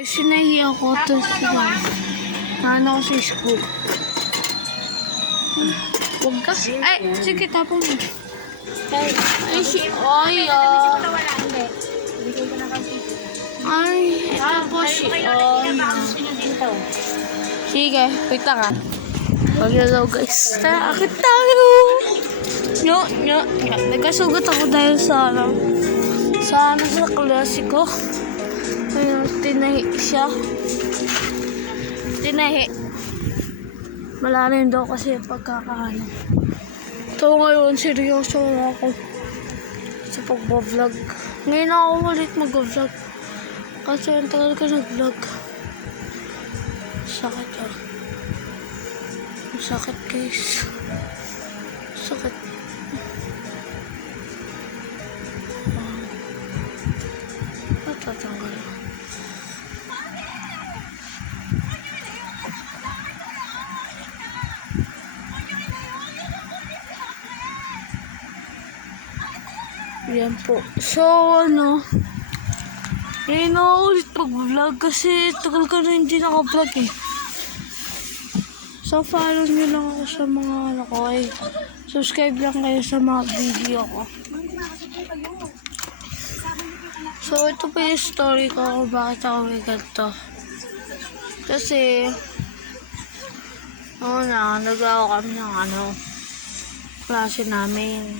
Kasi nahiya ko to sa ano ko sa school. Huwag ka. Ay, sige, tapon mo. Ay, si Oyo. Ay, ito po si Oyo. Sige, wait lang ah. Mag-hello guys. Tara, akit tayo. Nyo. Nagkasugat ako dahil sa sa klasiko. Ayun, tinahi siya. Malalim daw kasi pagkakaano. Ito ngayon, seryoso ako sa pagbablog. Ngayon ako ulit mag-vlog. Kasi ang tagal ko nag-vlog. Sakit ah. Sakit guys. Sakit. Tatanggal. Yan po. So, ngayon ako ulit mag-vlog kasi tagal ko na hindi naka-vlog eh. So, follow nyo lang ako sa mga subscribe lang kayo sa mga video ko. So, ito pa yung story ko kung bakit ako may ganito. Kasi, nag-awa kami ng klase namin.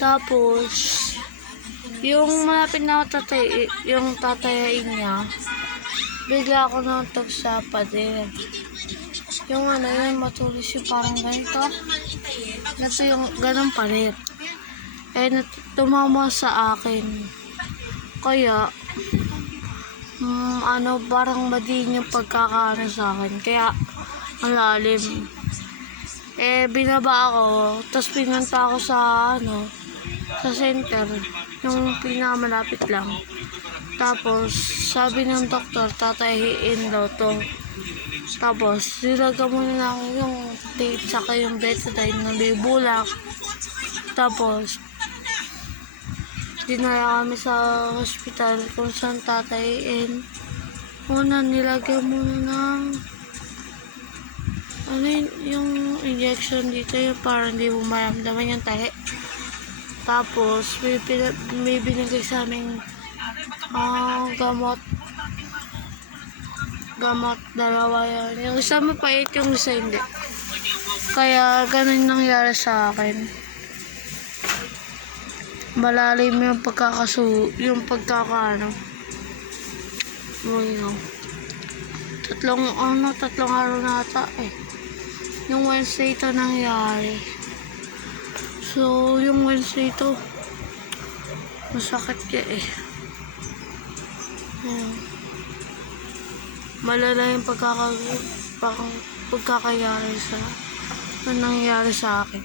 Tapos, yung malapit na ako yung tatayain niya, bigla ako nantok sa pader. Yung yung matulis yung parang ganito. Ito yung ganun pader. Tumama sa akin. Kaya, parang madin yung pagkakaano sa akin. Kaya, ang lalim. Binaba ako, tapos pinunta ako sa center, yung pinakamalapit lang. Tapos, sabi ng doktor, tatahiin daw to. Tapos, nilaga muna na ako yung tape, saka yung betadine na bibulak. Tapos, dinala kami sa hospital kung saan tatahiin. Nilagay muna ng yung injection dito, yung parang hindi mo maramdaman yung tahi. Tapos, may binigay sa aming gamot, dalawa yan. Yung isa mapait, yung isa hindi. Kaya, ganun nangyari sa akin. Malalim yung pagkakaano. Tatlong araw na ata eh. Yung Wednesday ito nangyari. So, yung Wednesday ito, masakit ka eh. Malala yung pagkakayari nangyari sa akin.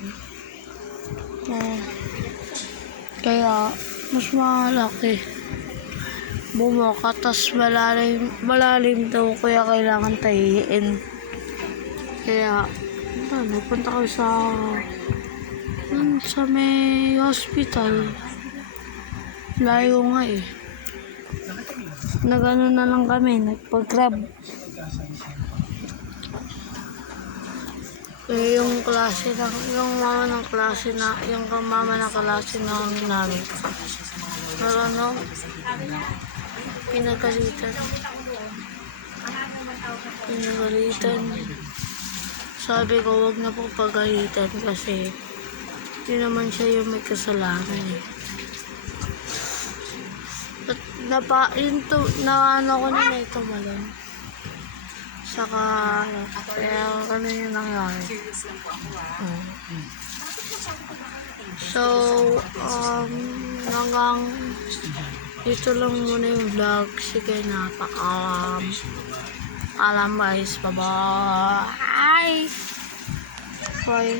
Kaya, mas malaki. Bumuka, tas malalim daw, kaya kailangan tahiin. Kaya, napunta ko sa may hospital. Layo nga eh. Nagano na lang kami, nagpag-grab. Yung klase lang, yung mama ng klase namin. Pero pinagalitan. Sabi ko, wag na po pagalitan kasi yun naman siya yung may kasalanan eh. Naano ko na ito malon. Saka, kaya ganun yung nangyari. So, hanggang dito lang muna yung vlog. Sige na, alam guys, bye-bye. Bye.